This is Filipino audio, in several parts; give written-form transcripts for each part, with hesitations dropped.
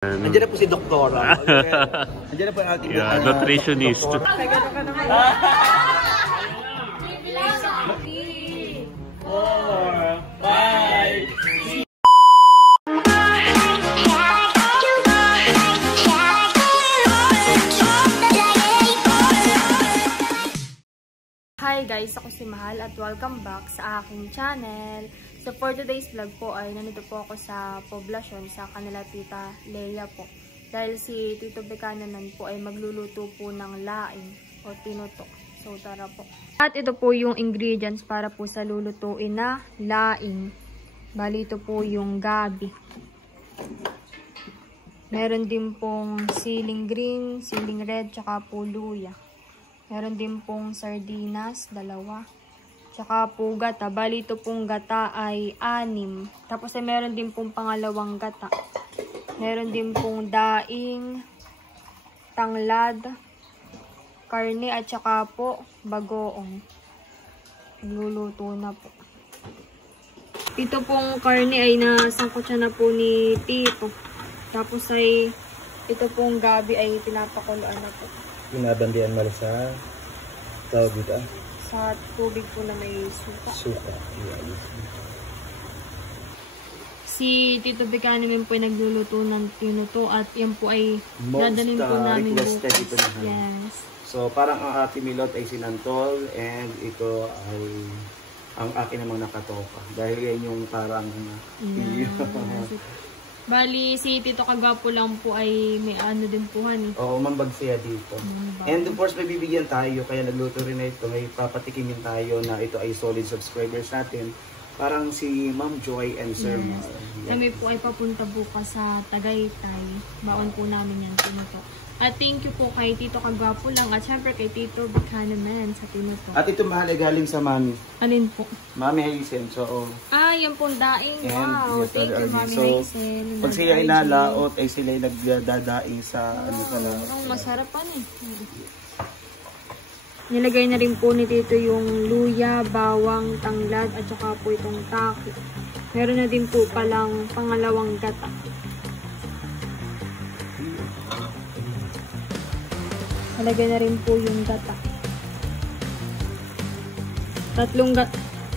Nandiyan na po si Doktora. Nandiyan na po ang ating nutritionist. Hi guys, ako si Mahal at welcome back sa aking channel. So for today's vlog po ay nandito po ako sa poblasyon sa kanila Tita Leia po. Dahil si Tito Beka naman po ay magluluto po ng laing o tinuto. So tara po. At ito po yung ingredients para po sa lulutuin na laing. Bali ito po yung gabi. Meron din pong siling green, siling red, tsaka po luya. Meron din pong sardinas, 2. Tsaka po gata. Bali ito pong gata ay 6. Tapos ay meron din pong pangalawang gata. Meron din pong daing, tanglad, karne at tsaka po bagoong. Luluto na po. Ito pong karne ay nasangkot siya na po ni Tito. Tapos ay ito pong gabi ay pinapakuluan na po. Pinabandian mo sa tawag dito sa tubig po na may suka. Suka. Yeah. Si Tito Beka naman po ay nagluluto ng tinuto at yan po ay dadalhin po namin bukas. Yes. So parang ang ating milot ay sinantol and ito ay ang akin namang nakatoka. Dahil yan yung parang Bali, si Tito Kagwapo lang po ay may ano din po han. Oo, mambag siya dito. And of course, may bibigyan tayo. Kaya nagluto rin na ito. May papatikimin tayo na ito ay solid subscribers natin. Parang si Ma'am Joy and Sir Mar. Kami po ay papunta bukas sa Tagaytay. Baon po namin yan tinuto. At thank you po kay Tito Kagwapo lang at syempre kay Tito Beka naman sa tinuto. At ito mahal ay galing sa Mami. Alin po? Mami Hazen. So, yan pong daing. Wow, yes, thank you Mami Hazen. Pag sila ay nalaot ay sila ay nagdadaing sa ano pala. Ang masarap eh. Nilagay na rin po ni Tito yung luya, bawang, tanglad at saka po itong taki. Meron na din po palang pangalawang gata. Nilagay na rin po yung gata.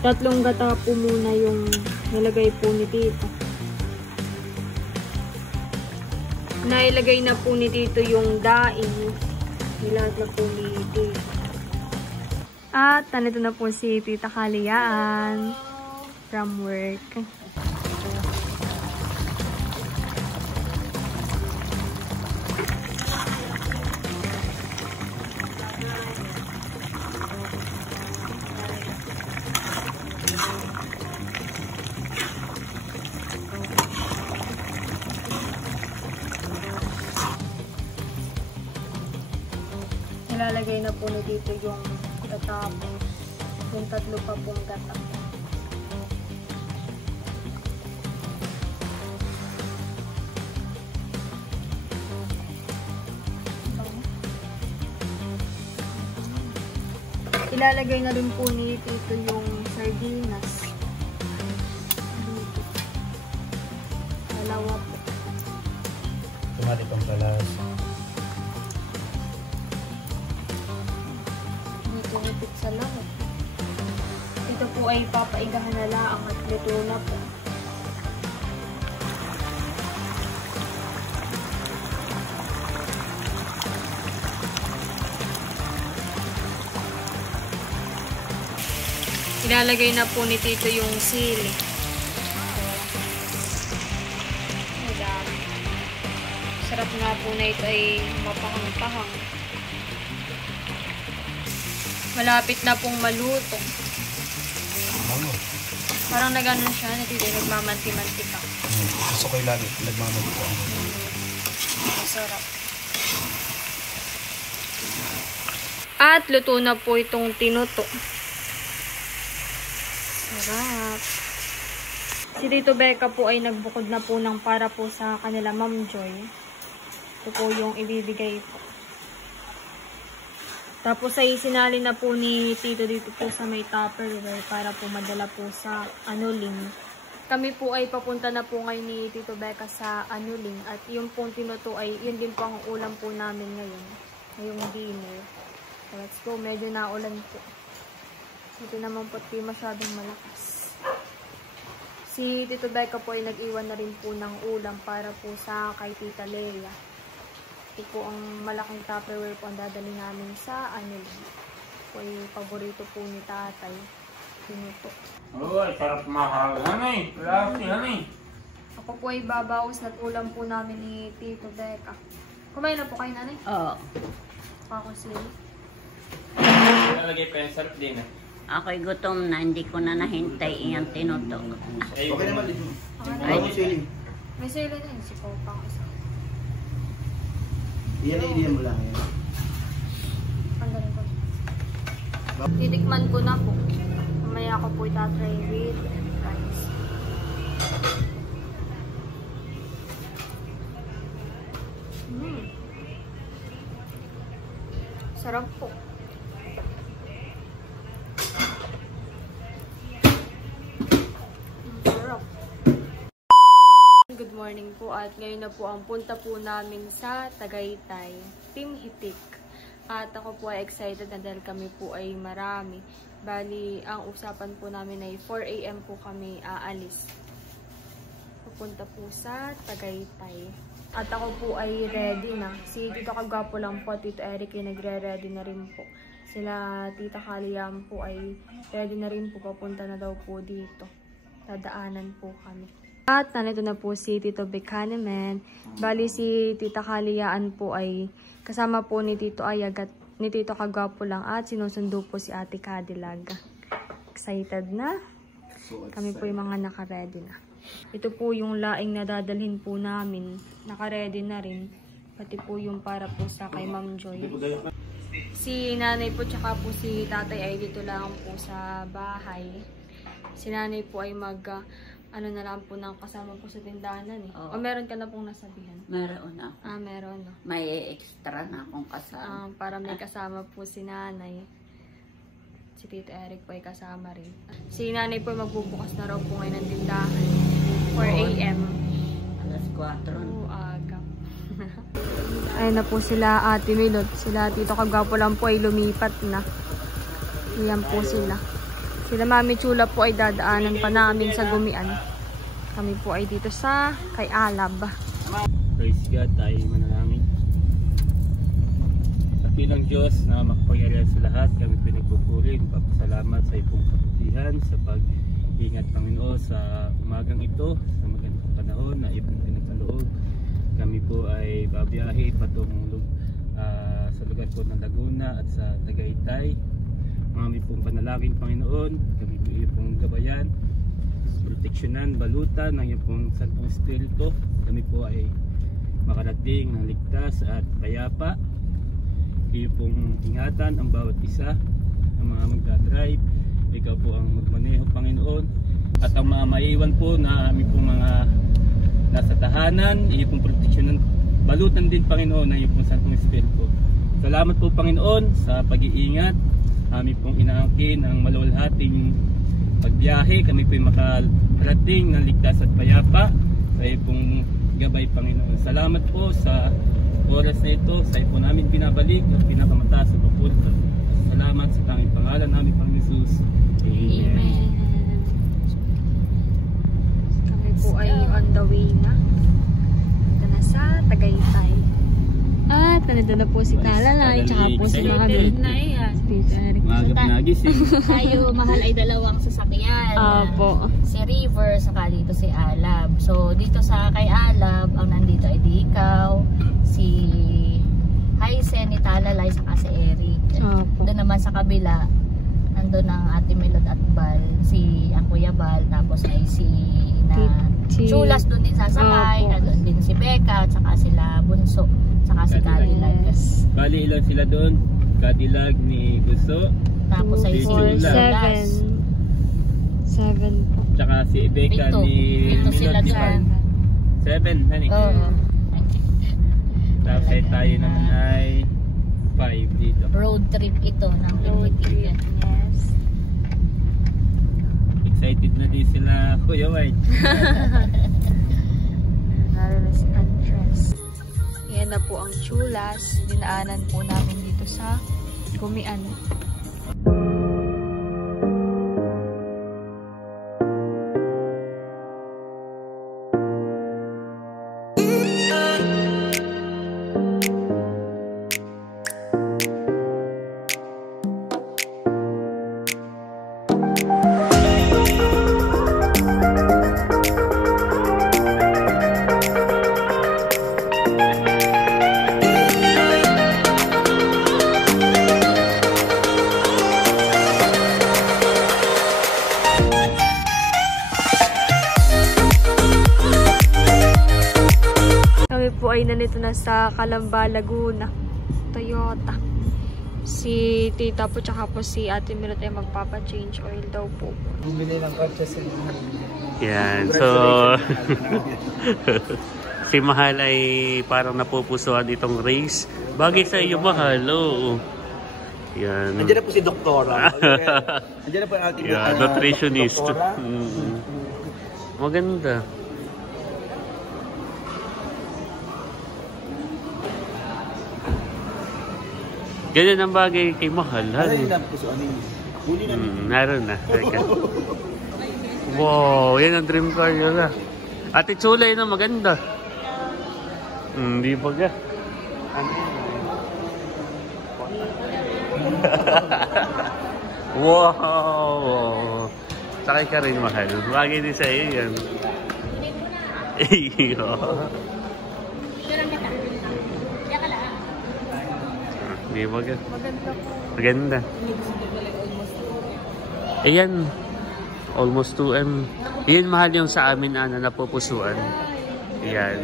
Tatlong gata po muna yung nilagay po ni Tito. Nailagay na po ni Tito yung daing. Nilahat na po ni Tito. At nandito na po si Tita Kaliyaan from work. Ilalagay na po na dito yung tatapos. Yung 3 pa pong gata. Ilalagay na rin po ni Tito yung sardinas. Dito. 2 po. Tumati pang kalas. Pinipit sa langit. Ito po ay papaigahan na lang at luto na po. Ilalagay na po ni Tito yung sili. Sarap nga po na ito ay mapahang-pahang. Malapit na pong maluto. Parang nagano siya, nagmamanti-mantika. Gusto ko lagi, nagmamantika. Masarap. At luto na po itong tinuto. Sarap. Si Tito Beka po ay nagbukod na po ng para po sa kanila Ma'am Joy. Ito po yung ibibigay po. Tapos ay sinali na po ni Tito dito po sa may Tupperware para po madala po sa anuling. kami po ay papunta na po ngayon ni Tito Becca sa Anuling. At yung pong tinuto ay yun din po ang ulam po namin ngayon. Ngayong dinner. So let's go. Medyo naulan po. Ito naman po di masyadong malakas. Si Tito Becca po ay nag-iwan na rin po ng ulam para po sa kay Tita Lea. Ito po ang malaking Tupperware po ang dadali namin sa Anuling. Po ay paborito po ni tatay. Tinuto. Oo, sarap mahal. Hanay, laki, hanay. Ako po ay babawas at ulam po namin ni Tito Becca. Kumain na po kayo, nanay? Oo. Ako sila. Nalagay pa yung sarap din. Ako'y gutom na, hindi ko na nahintay iyang tinuto. Ay, Okay naman. Ay, Ay, siling. May sila na yun si Popa ko sa. Iyan mo lang yan. Pandarin ko. Titikman ko na po. Mamaya ako po itatry with rice. Sarap po. Sarap. Good morning po at ngayon na po ang punta po namin sa Tagaytay, Team Hitik. At ako po ay excited na dahil kami po ay marami. Bali, ang usapan po namin ay 4 AM po kami aalis. Pupunta po sa Tagaytay. At ako po ay ready na. Si Tito Kagwapo lang po, Tito Eric ay nagre-ready na rin po. Sila Tita Kaliam po ay ready na rin po. Papunta na daw po dito. Dadaanan po kami. At nandito na po si Tito Bekanemen. Bali si Tita Kaliyaan po ay kasama po ni Tito Ayag at ni Tito Kagwapo lang at sinusundo po si Ate Cadillac. Excited na? Kami po yung mga naka-ready na. Ito po yung laing na dadalhin po namin. Naka-ready na rin. Pati po yung para po sa kay Ma'am Joy. Si nanay po tsaka po si tatay ay dito lang po sa bahay. Si nanay po ay ano na lang po ng kasama po sa tindahan eh. Oo. O meron ka na pong nasabihan? meron ako. Meron no. May extra na akong kasama. Para may kasama po si nanay. Si Tito Eric po ay kasama rin. Si nanay po magbubukas na raw po ngayon ng tindahan. 4 AM. Alas 4. Oo, aga. Ayun na po sila Ate Milot. Sila Tito Kagwapo lang po ay lumipat na. Iyan po sila. Sila Mami Chula po ay dadaanan pa namin sa Gumian. Kami po ay dito sa kay Alab. Praise God, tayo manalangin. At bilang Diyos na makapangyarihan sa lahat, kami pinagpupuri, papasalamat sa iyong kabutihan, sa pag-ingat Panginoon sa umagang ito, sa magandang panahon na iyong pinagkaloob. Kami po ay babiyahe patungong sa lugar po ng Laguna at sa Tagaytay. Mga pong panalangin Panginoon, kami po iyong gabayan, proteksyonan, balutan ng iyong pong Santong Espiritu. Kami po ay makarating ng ligtas at payapa. Iyo pong ingatan ang bawat isa, ang mga magdadrive. Ikaw po ang magmaneho Panginoon. At ang mga maiwan po na aming pong mga nasa tahanan, iyo pong proteksyonan, balutan din Panginoon ng iyong pong Santong Espiritu. Salamat po Panginoon sa pag-iingat. Kami pong inaangkin ang maluwalhating pagbiyahe. Kami po'y makarating ng ligtas at payapa sa iyong gabay Panginoon. Salamat po sa oras na ito. Sa iyo po namin binabalik ang pinakamataas sa papuri. Salamat sa tanging pangalan namin Panginoon Jesus. Amen. Kami po ay on the way na. Ito na sa Tagaytay. At nandito na po si Talalay, tsaka po si mga na yan. Tito Eric. Magap nagising. Tayo, mahal ay dalawang sasakyan. Opo. Si River, saka dito si Alab. So, dito sa kay Alab, ang nandito ay di ikaw, si Hysen, ni Talalay, saka si Eric. Opo. Doon naman sa kabila, nandun ang Ate Melod at Bal, si ang Kuya Bal, tapos ay si Chulas doon din sasakay, Opo. nandun din si Becca, at saka sila Bunso, saka si Cadillac. Bali ilan sila doon? Cadillac ni Buso, Tapos ay si 4, Chulas. 7 po. tsaka si Becca Pito. ni Pito sila Milot, di ba? dyan. 7, honey. Oo. Tapos ay tayo naman ay 5 dito. Road trip ito ng Road trip. Pilipinas. Yes. excited na din sila, Kuya White. Naroon na si Andres. Yan na po ang Chulas. Dinaanan po namin dito sa Gumian. Po ay nandito na sa Calamba, Laguna. Toyota. Si tita po tsaka po si Ate Mirot ay magpapa-change oil daw po. Bumili ng kotse sa Yan, so si Mahal ay parang napupusuan itong race. Bagay sa iyo, Mahal. Oo. Yan. Andiyan na po si Doktora. Andiyan na po ang ating nutritionist. Doktora. Maganda. Ganyan ang bagay kay Mahal. Naroon na. Wow, yan ang dream car yun. Ate Chula, yun ang maganda. Hindi ba ka? Wow! Sakay ka rin, Mahal. Bagay din sa iyo yan. Iyo. Hindi ba ka? Maganda. Ayan. Almost 2M. Yun, Mahal, yung sa amin na napupusuan. Ayan.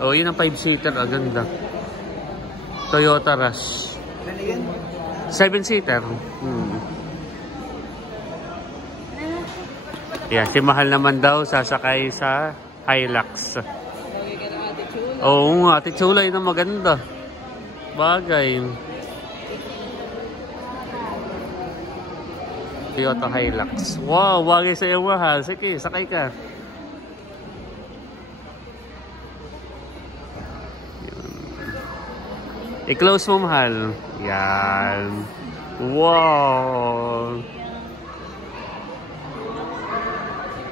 Oh, yun ang 5-seater. Ganda. Toyota Rush. 7-seater. Yeah, si Mahal naman daw sasakay sa Hilux. Oo nga, Ate Chula, yun ang maganda. Bagay. Toyota Hilux. Wow, bagay sa iyo, Mahal. Sige, sakay ka. I-close mo, Mahal. Yan. Wow.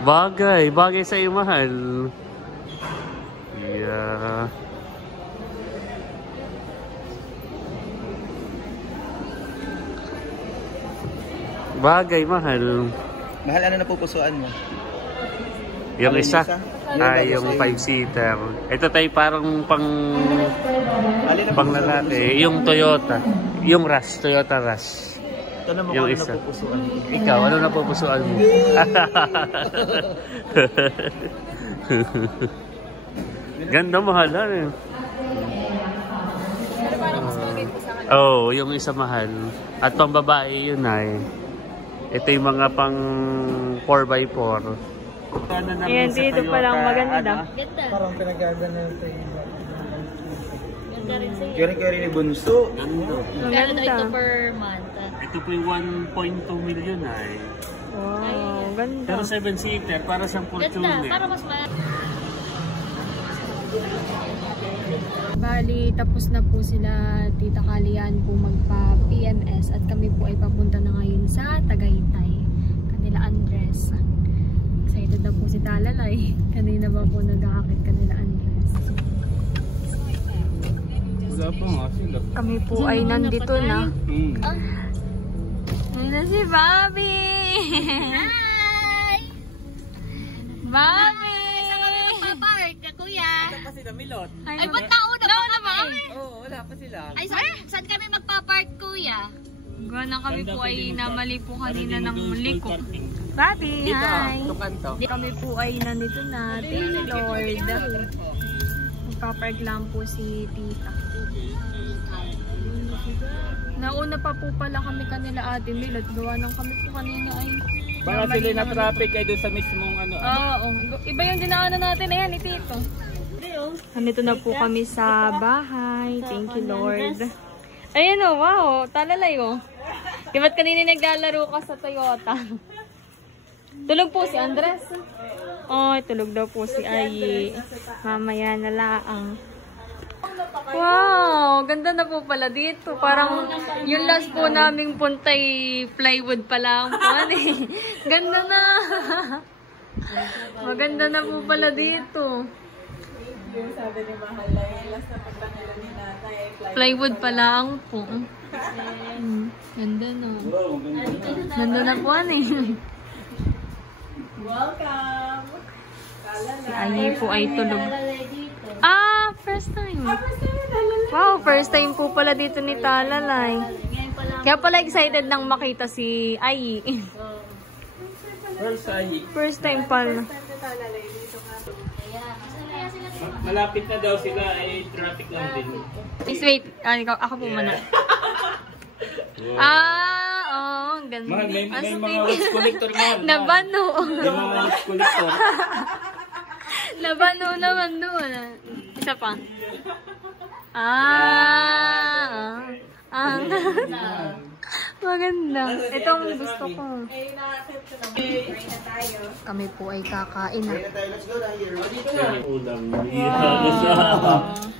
Bagay. Bagay sa iyo, Mahal. Yeah. Bagay, Mahal. Mahal, ano napupusuan mo? Yung ano isa? Yung 5-seater. Ito tayo parang pang lalaki. Yung Toyota. Yung Rush. Toyota Rush. Ito naman yung ano isa. napupusuan mo? Ikaw, ano napupusuan mo? Ganda, Mahal. Oh, yung isa, Mahal. At pang babae yun ay. Ito yung mga pang 4x4. Ayan, dito palang maganda. Ganda. Parang pinag-garden na ito. Ganda rin sa'yo. Kari-kari ni Bunso. Magkano daw ito per month? Ito po yung 1.2 million ay. Wow, ganda. Pero 7-seater para sa Ganda. Fortuner. Para mas Bali, tapos na po sila Tita Kalian po magpa-PMS at kami po ay papunta na ngayon sa Tagaytay. Kanila Andres. Excited na po si Talalay. Kanina ba po nag-aakit kanila Andres. Wala pa nga sila. Kami po ay nandito na. Ayun na si Bobby! Hi! Bobby! Papark ka, kuya. Wala pa sila, Milot. Ay, ba't nauna pa kami? Oo, wala pa sila. Ay, saan kami magpapark, kuya? Gana kami po ay namali po kanina ng liko. Bobby, hi! Kami po ay nandito na. Thank you, Lord. Magpapark lang po si Tita. Nauna pa po pala kami kanila Ate Milot. Gawa ng kami po kanina ay... Baka sila na traffic ay doon sa mismong ano. Oo. Iba yung dinaanan natin. Ayan, ni Tito. Nandito na po kami sa bahay. Thank you, Lord. Ayan o, wow. Talalay o. Di ba't kanina naglalaro ka sa Toyota? Tulog po si Andres. Oh, tulog daw po si Ayi. Mamaya na laang. Wow, ganda na po pala dito. Parang yung last po naming puntay plywood pa lang po. Ganda na. Maganda na po pala dito. Sabi ni Mahal na yung last na punta nila ni Nanay. Plywood pa lang po. Ganda na. Ganda na po Welcome! Si Ayi po ay tulog. Ah, first time. Wow, first time po pala dito ni Talalay. Kaya pala excited nang makita si Ayi. First time pala. Malapit na daw sila, traffic lang din. Please wait. Ako po muna. Oo, ganda. Mahal, may mga watch collector man. Nabano. May mga watch collector. Nabano naman doon. Isa pa. Maganda. Itong gusto ko. Kami po ay kakain na. Ulam.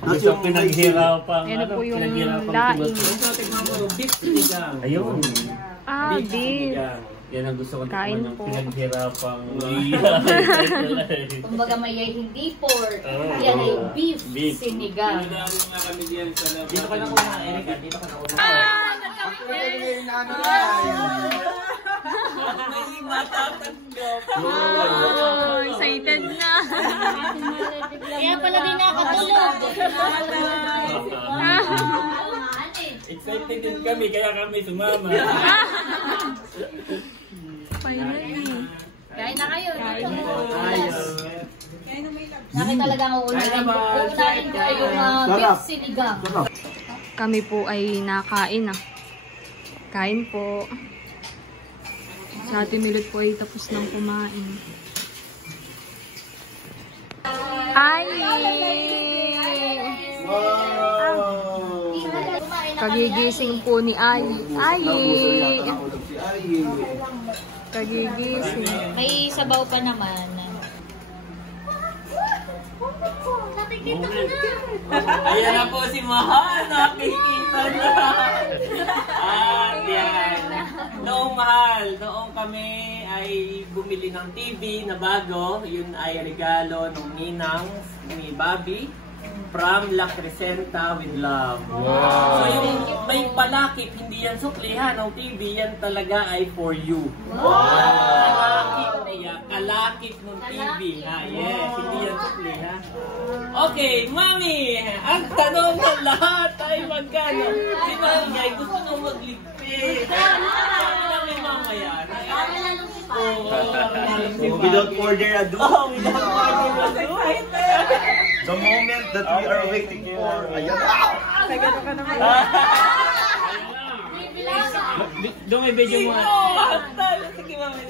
Gusto pinaghirapan. Yan po yung laing. Ayun. Beef. Yan ang gusto ko Kain ng po. pinaghirapang. Kumbaga may hindi pork. Yan ay beef sinigang. Dito ka na kuna, Erika. Dito ka na kuna. Excited na. Kaya pala din nakatulog. Excited din kami, kaya kami sumama. Finally. Kain na kayo. Nakita talaga ang uunahin ko ay yung beef sinigang. Kami po ay nakain na. Kain po. Sa Ate Milot po ay tapos ng kumain. Ay! Kagigising po ni Ayi. Ayi! Kagigising. May sabaw pa naman. Ayan na po si Mahal, nakikita na. At yan. Noong kami ay bumili ng TV na bago, yun ay regalo ng ninang ni Bobby from La Crescenta with love. Wow. So yung may palakip, hindi yan suklihan ng TV, yan talaga ay for you. Wow. Kalakip ng TV, ha? Yes, hindi yan suklihan. Okay, Mami, ang tanong ng lahat ay magkano? Si Mami ay gusto nang magligpit. Sabi namin mamaya. Without order ado. Without order ado. The moment that we are waiting for. Ayan. Nagano ka naman. Doon may video mo. Sige, Mami.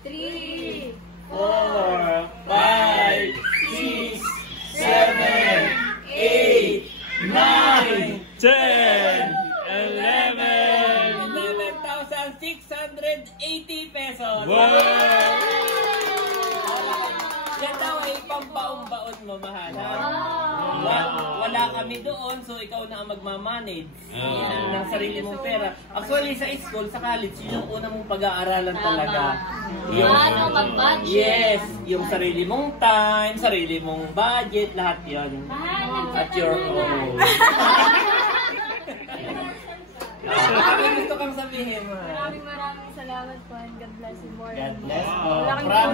3, 4, 5, 6, 7, 8, 9, 10, 11, 11,680 pesos. Wow! Yan daw ay pampaong-baon mo, Mahal. Wala kami doon, so ikaw na ang magmamanage ng sarili mong pera. Actually, sa school, sa college, yun yung una mong pag-aaralan talaga. Paano mag-budget? Yes, yung sarili mong time, sarili mong budget, lahat yun. At your own. Gusto kang sabihin mo. Maraming salamat po and God bless you more. God bless po.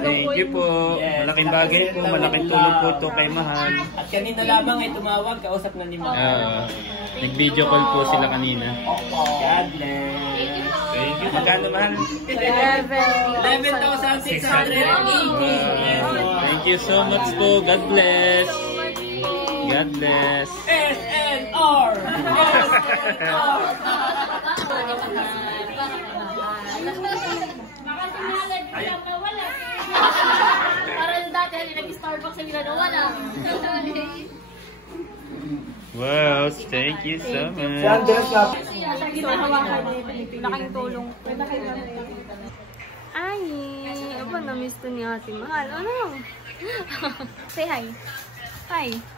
Thank you po. Malaking bagay po. Malaking tulong po ito kay Mahal. At kanina lamang ay tumawag, kausap na ni Mahal. Nag-video call po sila kanina. God bless. Thank you. Magkano, Mahal? 11,680. Thank you so much po. God bless. God bless. SNR! SNR! Parang dati nag-Starbucks hindi na nawala. Wow, thank you so much. Laking tulong. Ay, aba, na-miss to ni Ate Mahal. Ano? Say hi. Hi.